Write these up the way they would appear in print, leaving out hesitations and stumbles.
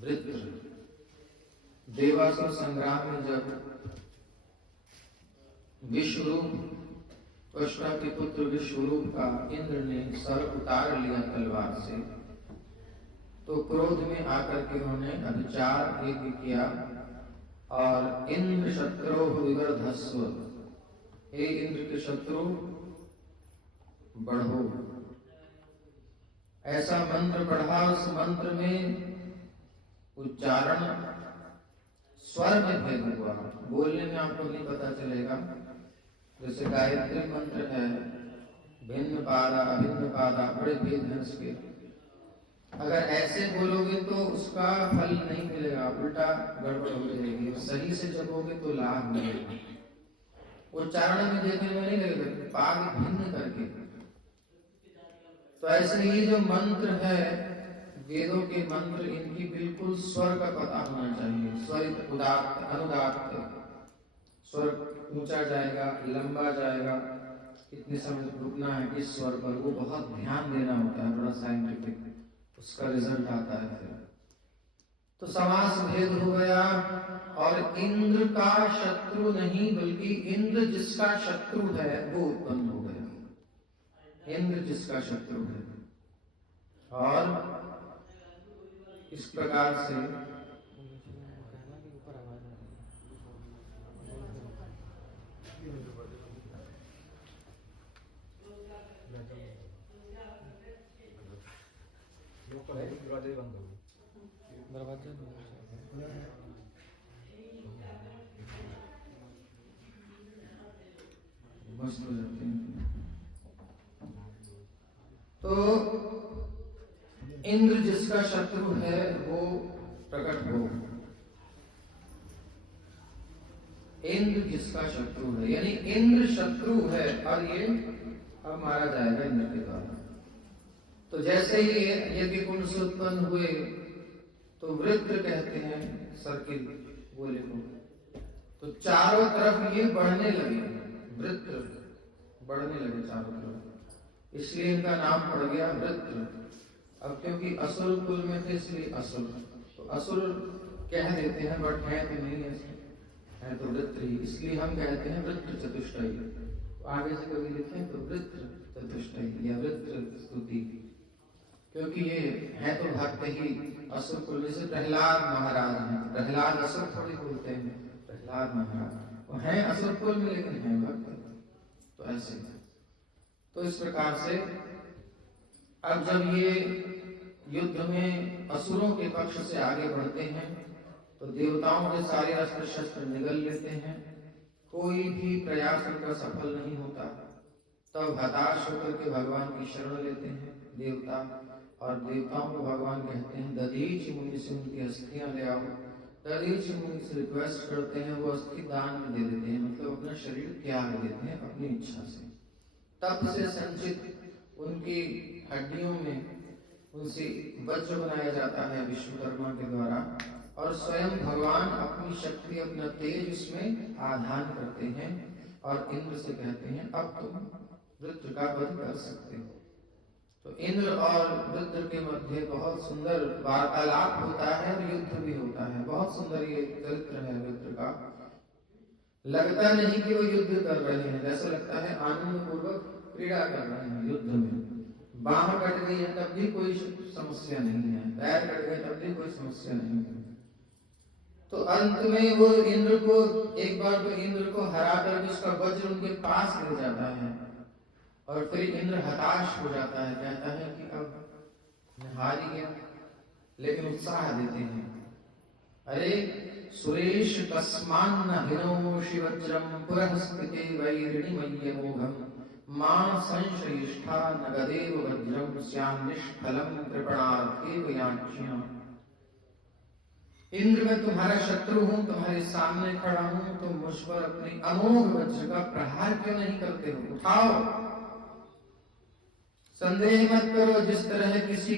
वृत्र देवासुर संग्राम में जब विश्वरूप त्वष्टा के पुत्र विश्वरूप का इंद्र ने सर उतार लिया तलवार से, तो क्रोध में आकर के उन्होंने अभिचार यज्ञ किया और इंद्र शत्रु विवर्धस्व, हे इंद्र के शत्रु बढ़ो, ऐसा मंत्र पढ़ा। उस मंत्र में उच्चारण स्वर में भेद हुआ, बोलने में आपको नहीं पता चलेगा। जैसे गायत्री मंत्र है, भिन्न पादा अभिन्न पादा, बड़े भेद हैं उसके। अगर ऐसे बोलोगे तो उसका फल नहीं मिलेगा, उल्टा गड़बड़ हो जाएगी। सही से जपोगे तो लाभ मिलेगा। उच्चारण में देखने में नहीं लगेगा, पाद भिन्न करके। तो ऐसे ये जो मंत्र है, वेदों के मंत्र, इनकी बिल्कुल स्वर का पता होना चाहिए। स्वरित उदात्त अनुदात्त, स्वर ऊंचा जाएगा, लंबा जाएगा, कितने समय रुकना है किस स्वर पर, वो बहुत ध्यान देना होता है, बड़ा साइंटिफिक उसका रिजल्ट आता है फिर। तो समास भेद हो गया। और इंद्र का शत्रु नहीं, बल्कि इंद्र जिसका शत्रु है वो उत्पन्न हो गया। इंद्र जिसका शत्रु है। और इस प्रकार से मस्त हो जाते हैं। तो इंद्र जिसका शत्रु है वो प्रकट हो। इंद्र जिसका शत्रु है, यानी इंद्र शत्रु है और ये अब मारा जाएगा इंद्र के द्वारा। तो जैसे ही यज्ञ कुंड से उत्पन्न हुए तो वृत्र कहते हैं सर्किल गोले को, तो चारों तरफ ये बढ़ने लगे, वृत्र बढ़ने लगे चारों तरफ, इसलिए इनका नाम पड़ गया वृत्र। अब क्योंकि असुर कुल में थे इसलिए असुर, तो असुर कह देते हैं बट है तो नहीं ऐसे, है तो वृत्र ही, इसलिए हम कहते हैं वृत्र चतुष्टयी। तो आगे से कभी लिखें तो वृत्र चतुष्टयी या वृत्र स्तुति, क्योंकि ये है तो भक्त ही असुर कुल। जैसे प्रहलाद महाराज हैं, प्रहलाद असुर थोड़ी बोलते हैं, प्रहलाद महाराज वो है असुर कुल में लेकिन है भक्त। तो ऐसे, तो इस प्रकार से अब जब ये युद्ध में असुरों के पक्ष से आगे बढ़ते हैं तो देवताओं के सारे अस्त्र शस्त्र निगल लेते हैं, कोई भी प्रयास उनका सफल नहीं होता। तब हताश होकर के भगवान की शरण लेते हैं देवता, और देवताओं को भगवान कहते हैं दधीच मुनि से उनकी अस्थियां ले आओ। दधीच मुनि से रिक्वेस्ट करते हैं, वो अस्थि दान में दे देते हैं, मतलब अपना शरीर त्याग देते हैं अपनी इच्छा से। तप से संचित उनकी हड्डियों में उनसे वज्र बनाया जाता है विश्वकर्मा के द्वारा, और स्वयं भगवान अपनी शक्ति अपना तेज उसमें आधान करते हैं और इंद्र से कहते हैं अब तुम वृत्र का वध कर सकते हो। तो इंद्र और वृत्र के मध्य बहुत सुंदर वार्तालाप होता है और युद्ध भी होता है। बहुत सुंदर ये चरित्र है वृत्र का। लगता नहीं कि वो युद्ध कर रहे हैं, जैसा लगता है आनंद पूर्वक क्रीड़ा कर रहे हैं युद्ध में। बाह कट गई है तब भी कोई समस्या नहीं है, पैर कट गए तब भी कोई समस्या नहीं है। तो अंत में वो इंद्र को एक बार तो इंद्र को हरा कर उसका वज्र उनके पास ले जाता है, और फिर इंद्र हताश हो जाता है, कहता है कि अब मैं हार ही गया। लेकिन उत्साह देते हैं, अरे सुरेश तस्मान्न हिनो शिवज्रम पुरहस्ते वैरिणीमय्य मोघम मां संशयिष्ठा नगदेव वज्रम स्याम निष्फलम कृपणार्थेव याच्यम्। इंद्र मैं तुम्हारा शत्रु हूं, तुम्हारे सामने खड़ा हूं, तुम मुझ पर अपने अमोघ वज्र का प्रहार क्यों नहीं करते हो? उठाओ, संदेह मत करो। जिस तरह किसी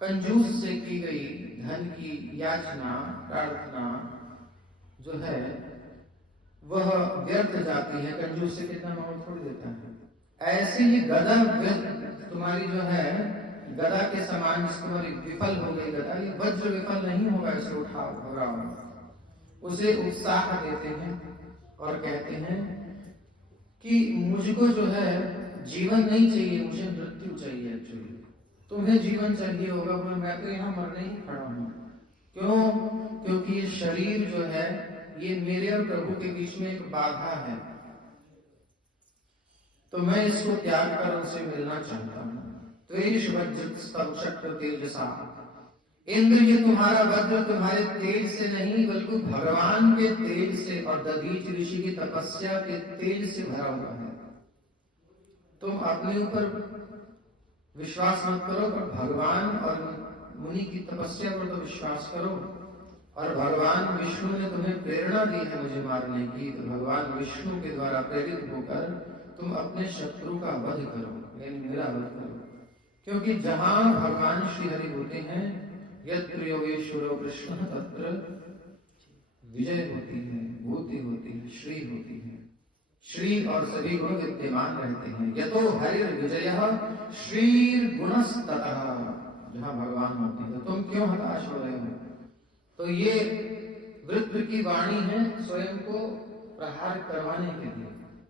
कंजूस से की गई धन की याचना प्रार्थना जो है वह व्यर्थ जाती है, कंजूस से कितना माहौल छोड़ देता है, ऐसे ही गदा तुम्हारी जो है गदा के समान जिसको विफल हो गई गदा, ये वज्र विफल नहीं होगा, इसे उठाओ घबराओ, उसे उत्साह देते हैं और कहते हैं कि मुझको जो है जीवन नहीं चाहिए, मुझे मृत्यु चाहिए। एक्चुअली तुम्हें जीवन चाहिए होगा, पर मैं तो यहाँ मरने ही खड़ा हूँ। क्यों? क्योंकि ये शरीर जो है ये मेरे और प्रभु के बीच में एक बाधा है, तो मैं इसको त्याग कर उनसे मिलना चाहता हूँ। त्वेष वज्र तेजसा, इंद्र ये तुम्हारा वज्र तुम्हारे तेज से नहीं बल्कि भगवान के तेज से और दधीच ऋषि की तपस्या के तेज से भरा हुआ है। तुम अपने ऊपर विश्वास मत करो, पर भगवान और मुनि की तपस्या पर तो विश्वास करो। और भगवान विष्णु ने तुम्हें प्रेरणा दी है मुझे मारने की, तो भगवान विष्णु के द्वारा प्रेरित होकर तुम अपने शत्रु का वध करो, यानी मेरा वध करो। क्योंकि जहां भगवान श्री हरि होते हैं, यत्र योगेश्वरो कृष्ण तत्र विजय होती है, भूति होती है, श्री होती है। श्री और सभी गुण विद्यमान रहते हैं। यतो हरिर विजयः श्रीर गुणस्ततः, जहां भगवान होते हैं। तो तुम क्यों हताश हो रहे हो? तो ये वृत्र की वाणी है स्वयं को प्रहार करवाने के लिए।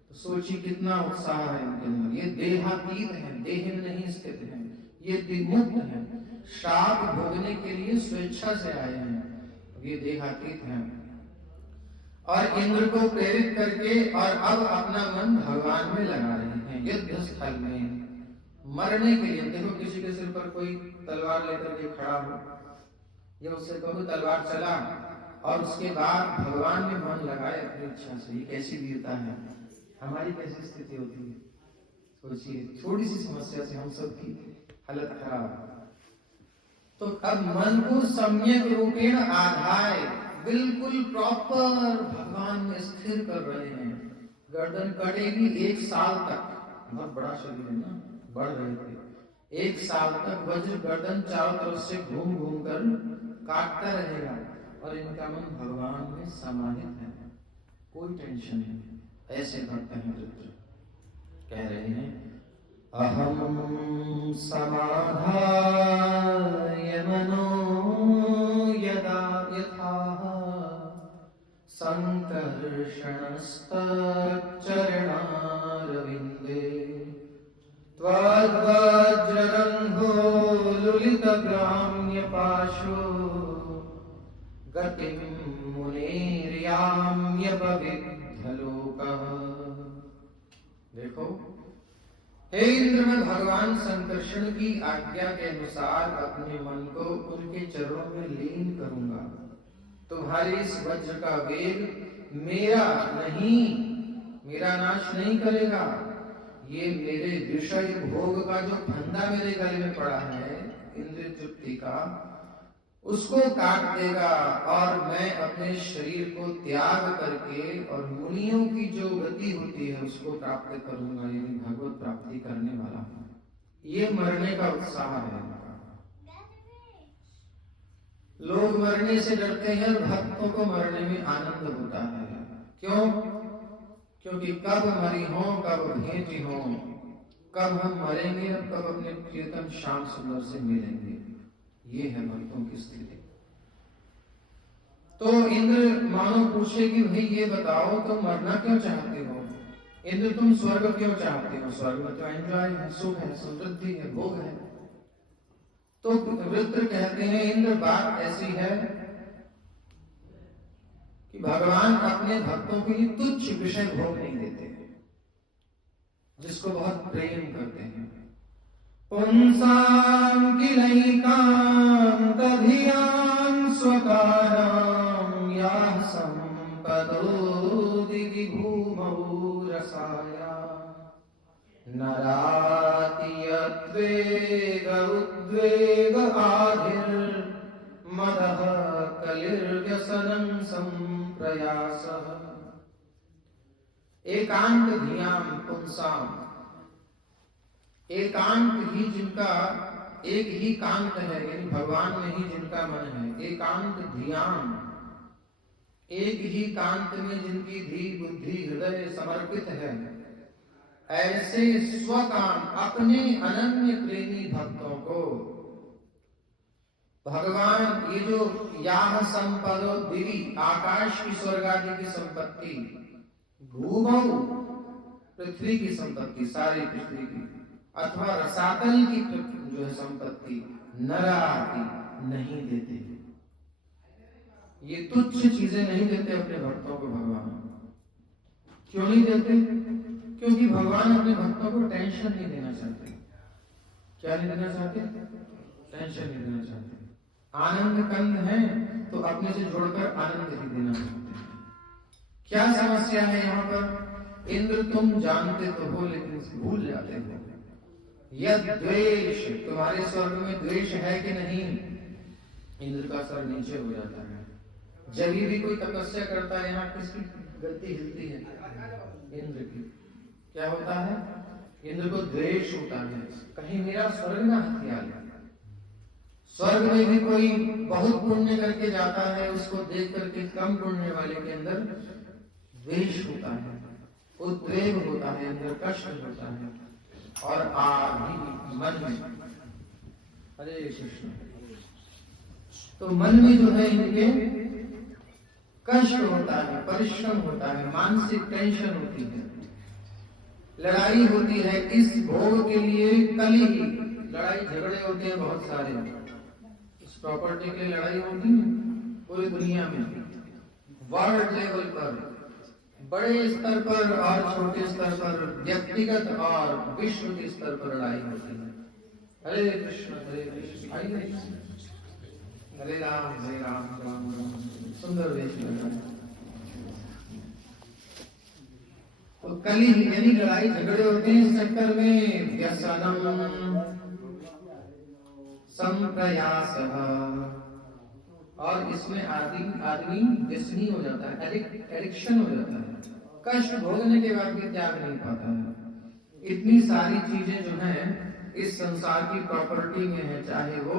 तो सोचिए कितना उत्साह है इनके अंदर। ये देहातीत है, देह में नहीं स्थित है, ये दिग्मुक्त है, शाप भोगने के लिए स्वेच्छा से आए हैं, ये देहातीत है। और इंद्र को प्रेरित करके और अब अपना मन भगवान में लगा रहे हैं। युद्ध स्थल में मरने के लिए, देखो किसी के सिर पर कोई तलवार लेकर के खड़ा हो, या उससे कहो तलवार चला, और उसके बाद भगवान में मन लगाए अपनी इच्छा से, ये कैसी वीरता है। हमारी कैसी स्थिति होती है सोचिए, छोटी सी समस्या से हम सब की हालत खराब। तो अब मन को सम्यक रूपेण आधाय, बिल्कुल प्रॉपर भगवान में स्थिर कर रहे हैं। गर्दन कटेगी 1 साल तक, बहुत बड़ा शरीर है ना, बढ़ रहे थे। 1 साल तक वज्र गर्दन चारों तरफ से घूम घूम कर काटता रहेगा, और इनका मन भगवान में समाहित है, कोई टेंशन नहीं। ऐसे करते हैं रुद्र, कह रहे हैं अहम समाधाय मनो यदा यथा संकर्षणस्तच्चरणारविन्दे त्वद्वज्ररन्ध्रो लुलितग्राम्यपाशो गतिं मुनेर्याम्यपविद्धलोकः। देखो हे इंद्र, मैं भगवान संकर्षण की आज्ञा के अनुसार अपने मन को उनके चरणों में लीन करूंगा। तुम्हारे इस वज्र का वेग मेरा नाश नहीं करेगा। ये मेरे विषय भोग का जो फंदा मेरे गले में पड़ा है, इंद्रिय तृप्ति का, उसको काट देगा, और मैं अपने शरीर को त्याग करके और मुनियों की जो गति होती है उसको प्राप्त करूंगा, यानी भगवत प्राप्ति करने वाला हूं। ये मरने का उत्साह है। लोग मरने से डरते हैं, भक्तों को मरने में आनंद होता है। क्यों? क्योंकि कब मरी हो, कब भेंटी हो, कब हम मरेंगे और कब अपने प्रियतम श्याम सुंदर से मिलेंगे। ये है भक्तों की स्थिति। तो इंद्र मानो पूछे कि भाई ये बताओ, तुम मरना क्यों चाहते हो? इंद्र, तुम स्वर्ग क्यों चाहते हो? स्वर्ग में तो एंजॉय है, सुख है, समृद्धि है, भोग है। तो रुद्र कहते हैं इंद्र, बात ऐसी है कि भगवान अपने भक्तों को ये तुच्छ विषय भोग नहीं देते, जिसको बहुत प्रेम करते हैं। पुंसां किलैकां तधियां स्वकारां याः संपदो दिवि भूमौ रसाया नराति यद्वेग उद्वेग आधिर् मदः कलिर्व्यसनं संप्रयासः। एकांत धियां पुंसां, एकांत ही जिनका एक ही कांत है, यानी भगवान में ही जिनका मन है। एकांत धियान, एक ही कांत में जिनकी धी बुद्धि हृदय समर्पित है। ऐसे स्वकाम अपने अनन्य प्रेमी भक्तों को भगवान ये जो याह संपदो दिवी आकाश की स्वर्ग आदि की संपत्ति, भूभौ पृथ्वी की संपत्ति, सारी पृथ्वी की, अथवा रसातल की जो है संपत्ति, नराति नहीं देते। ये तुच्छ चीजें नहीं देते अपने भक्तों को भगवान। क्यों नहीं देते? क्योंकि भगवान अपने भक्तों को टेंशन नहीं देना चाहते। क्या नहीं देना चाहते? टेंशन नहीं देना चाहते। आनंद कंद है तो अपने से जोड़कर आनंद ही देना चाहते हैं। क्या समस्या है यहाँ पर? इंद्र तुम जानते तो हो लेकिन भूल जाते हो। यद द्वेष, तुम्हारे स्वर्ग में द्वेष है कि नहीं? इंद्र का सर नीचे हो जाता है। जब भी कोई तपस्या करता है, यहाँ किसकी गद्दी हिलती है? इंद्र की। क्या होता है? इंद्र को द्वेष होता है, कहीं मेरा स्वर्ग ना हथिया ले। स्वर्ग में भी कोई बहुत पुण्य करके जाता है, उसको देख करके कम पुण्य वाले के अंदर द्वेष होता है, उद्वेग होता है, अंदर कष्ट होता है। और आदि मन में, हरे कृष्ण, तो मन में जो है इनके कष्ट होता है, परिश्रम होता है, मानसिक टेंशन होती है, लड़ाई होती है इस भोग के लिए। कली लड़ाई झगड़े होते हैं बहुत सारे, इस प्रॉपर्टी के लिए लड़ाई होती है पूरी दुनिया में, वर्ल्ड लेवल पर, बड़े स्तर पर और छोटे स्तर पर, व्यक्तिगत और विश्व के स्तर पर लड़ाई होती है। हरे कृष्ण हरे कृष्ण, हरे राम राम राम। सुंदर वेश लगा। तो कली यानी लड़ाई झगड़े होते हैं इस चक्कर में। व्यसनम संप्रयास, और इसमें आदमी व्यसनी हो जाता है, एडिक्शन हो जाता है। कष्ट भोगने के बाद भी त्याग नहीं पाता है। इतनी सारी चीजें जो हैं इस संसार की प्रॉपर्टी में है, चाहे वो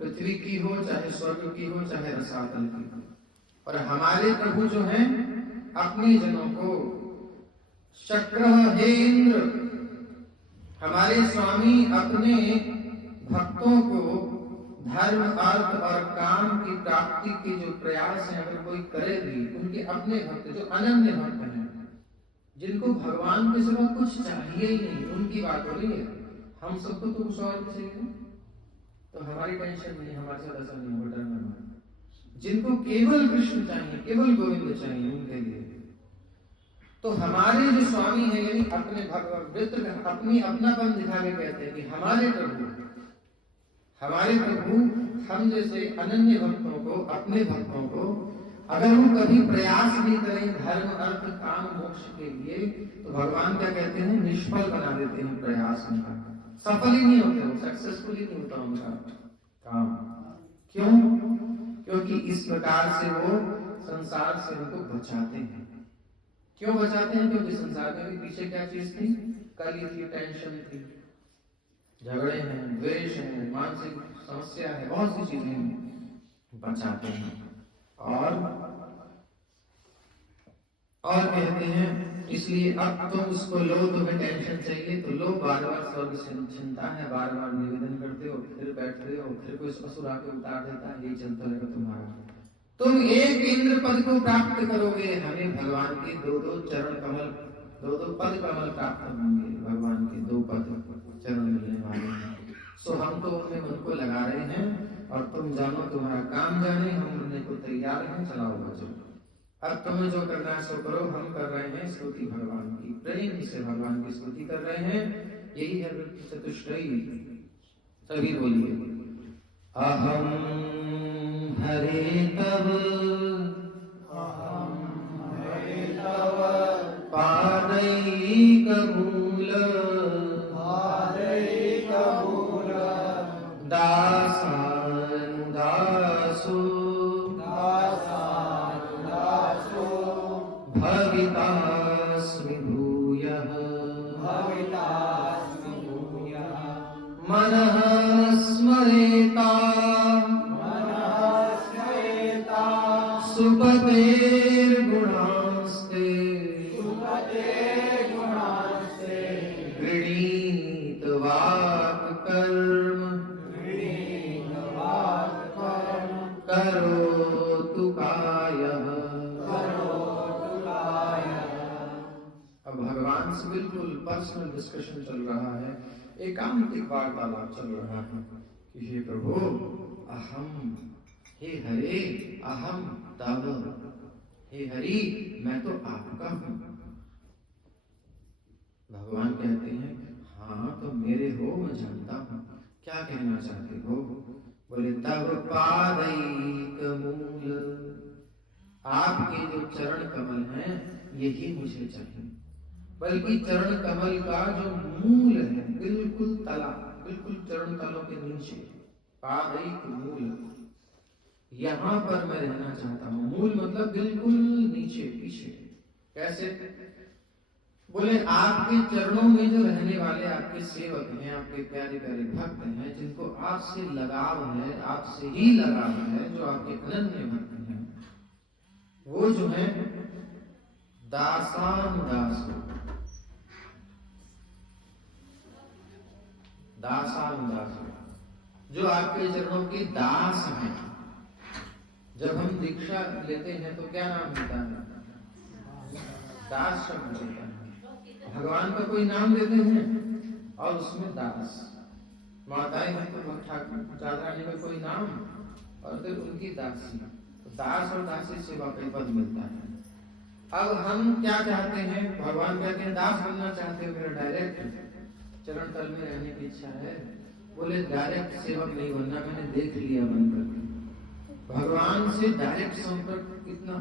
पृथ्वी की हो, चाहे स्वर्ग की हो, चाहे रसातल की हो। और हमारे प्रभु जो हैं अपने जनों को शक्र हे इंद्र, हमारे स्वामी अपने भक्तों को धर्म अर्थ और काम की प्राप्ति के जो प्रयास है, अगर कोई करे भी, उनके अपने भक्त जो अनन्य भक्त हैं, जिनको भगवान के सिवा कुछ चाहिए ही नहीं, उनकी बात हो रही है। हम सबको तो कुछ और चाहिए, तो हमारी टेंशन नहीं, हमारे साथ ऐसा नहीं होगा, डरना नहीं। जिनको केवल कृष्ण चाहिए, केवल गोविंद चाहिए, उनके लिए तो हमारे जो स्वामी है, यानी अपने भगवत अपनी अपनापन दिखा के कहते हैं कि हमारे प्रभु हम जैसे अनन्य भक्तों को, अपने भक्तों को, अगर वो कभी प्रयास भी करें धर्म अर्थ काम मोक्ष के लिए, तो भगवान क्या कहते हैं? निष्फल बना देते हैं प्रयास उनका, सफल ही नहीं होते, वो सक्सेसफुल ही नहीं होता उनका काम। क्यों? क्योंकि इस प्रकार से वो संसार से उनको बचाते हैं। क्यों बचाते हैं? क्योंकि संसार में भी पीछे क्या चीज थी? कली थी, टेंशन थी, झगड़े हैं, द्वेष है, मानसिक समस्या है, बहुत सी चीजें बचाते हैं। और कहते हैं इसलिए अब तुम उसको लो, तुम्हें टेंशन चाहिए तो लो, बार बार स्वर्ग से चिंता है, बार बार निवेदन करते हो, फिर बैठते हो, फिर कोई असुर आके उतार देता है, यही चलता रहेगा तुम्हारा। तुम एक इंद्र पद को प्राप्त करोगे, हमें भगवान के दो चरण कमल, दो पद कमल प्राप्त होंगे, भगवान के 2 पद चरण मिलने वाले हैं। सो हम तो उनमें मन को लगा रहे हैं, और तुम जानो तुम्हारा काम जाने, हम उन्हें को तैयार हैं, चलाओ बचो। अब तुम्हें जो करना है सो करो, हम कर रहे हैं स्तुति भगवान की, प्रेम से भगवान की स्तुति कर रहे हैं। यही है चतुष्टयी। सभी बोलिए, अहम हरे तव पादैक मूल दासानुदासो भवितास्मि भूयः मनः स्मरेता सुपतेर्गुणांस्ते करोतु कायः। अब भगवान से बिल्कुल पर्सनल डिस्कशन चल रहा है, एकांतिक वार्तालाप चल रहा है कि हे प्रभु अहम, हे हरे अहम तव, हे हरि मैं तो आपका हूं। भगवान कहते हैं हाँ तो मेरे हो, मैं जानता हूं, क्या कहना चाहते हो? बोले तब पादैक मूल, आपके जो चरण कमल हैं यही मुझे चाहिए। बल्कि चरण कमल का जो मूल है, बिल्कुल तला, बिल्कुल चरण तलों के नीचे, पादैक मूल, यहां पर मैं रहना चाहता हूं। मूल मतलब बिल्कुल नीचे, पीछे। कैसे? बोले आपके चरणों में जो रहने वाले आपके सेवक हैं, आपके प्यारे प्यारे भक्त हैं, जिनको आपसे लगाव है, आपसे ही लगाव है, जो आपके अनन्य भक्त हैं, वो जो है दासानुदासो, दासानुदासो, जो आपके चरणों के दास हैं। जब हम दीक्षा लेते हैं तो क्या नाम मिलता है? दास शब्द मिलता है। भगवान का कोई नाम देते हैं और उसमें दास। माताएं हैं तो रानी में कोई नाम और फिर उनकी दासी, तो दास और दासी सेवा का पद मिलता है। अब हम क्या चाहते हैं? भगवान कहते हैं दास बनना चाहते हो, मेरा डायरेक्ट चरण तल में रहने की इच्छा है। बोले डायरेक्ट सेवक नहीं बनना, मैंने देख लिया बनकर। भगवान से डायरेक्ट संपर्क इतना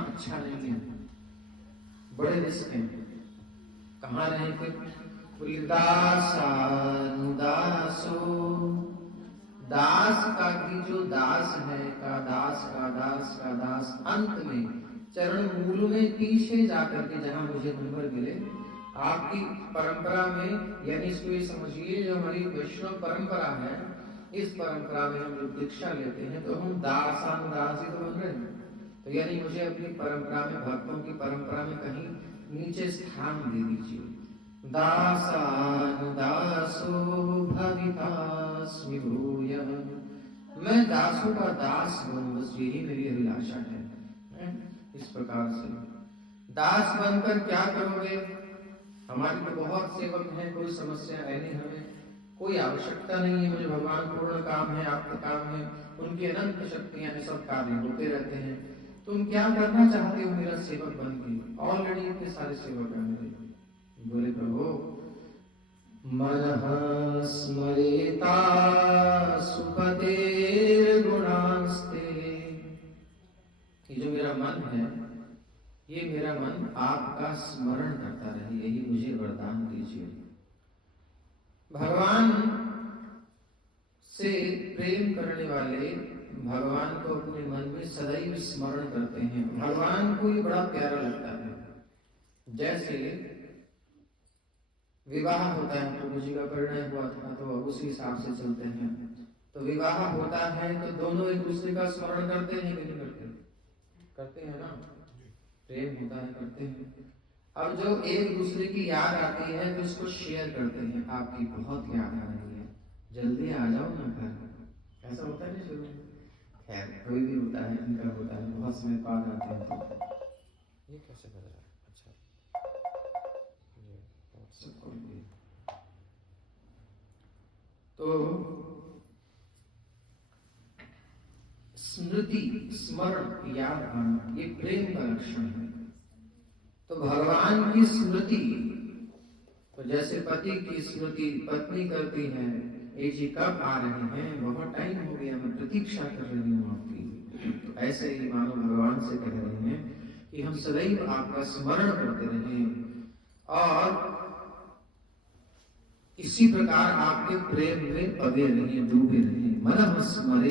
अच्छा नहीं है, बड़े रिस्क हैं। कहाँ रहे फिर? बोले दासानुदासो, दास का की जो दास है, का दास का दास का दास, अंत में चरण मूल में पीछे जाकर के जहां मुझे नंबर मिले, आपकी परंपरा में, यानी इसको ये समझिए जो हमारी वैष्णव परंपरा है, इस परंपरा में हम लोग दीक्षा लेते हैं तो हम दासानुदास ही तो बन रहे हैं। तो यानी मुझे अपनी परंपरा में, भक्तों की परंपरा में कहीं नीचे स्थान दे दीजिए। दासानुदासो भवितास्मि भूयः, मैं दासों का दास बनूं, बस यही मेरी अभिलाषा है। इस प्रकार से दास बनकर क्या करोगे? हमारे तो बहुत सेवक हैं, कोई समस्या है नहीं, हमें कोई आवश्यकता नहीं है, मुझे भगवान पूर्ण काम है, आपका काम है, उनकी अनंत शक्तियां हैं, सब कार्य होते रहते हैं। तुम क्या करना चाहते हो मेरा सेवक बन के? ऑलरेडी इतने सारे सेवक हैं मेरे। बोले प्रभु मनः स्मरेता सुपते गुणास्ते, ये जो मेरा मन है, ये मेरा मन आपका स्मरण करता रहे, यही मुझे वरदान दीजिए। भगवान से प्रेम करने वाले भगवान को अपने मन में सदैव स्मरण करते हैं। भगवान को ये बड़ा प्यारा लगता है। जैसे विवाह होता है, प्रभु जी का परिणय हुआ था तो उसी हिसाब से चलते हैं। तो विवाह होता है तो दोनों एक दूसरे का स्मरण करते हैं कि नहीं करते? करते हैं ना, प्रेम होता है, करते हैं। अब जो एक दूसरे की याद आती है तो इसको शेयर करते हैं, आपकी बहुत याद आ रही है, जल्दी आ जाओ ना घर। ऐसा होता है ना शुरू में? खैर कोई भी होता है, इनका होता है, बहुत समय बाद आते हैं तो ये कैसे बज रहा है? अच्छा तो स्मृति, स्मरण, याद आना, ये प्रेम का लक्षण है। तो भगवान की स्मृति, तो जैसे पति की स्मृति पत्नी करती है, ये जी कब आ रहे हैं, बहुत टाइम हो गया, मैं प्रतीक्षा कर रही हूँ आपकी। तो ऐसे ही मानो भगवान से कह रहे हैं कि हम सदैव आपका स्मरण करते रहें और इसी प्रकार आपके प्रेम में पगे रहिए, डूबे रहिए। मनः स्मरे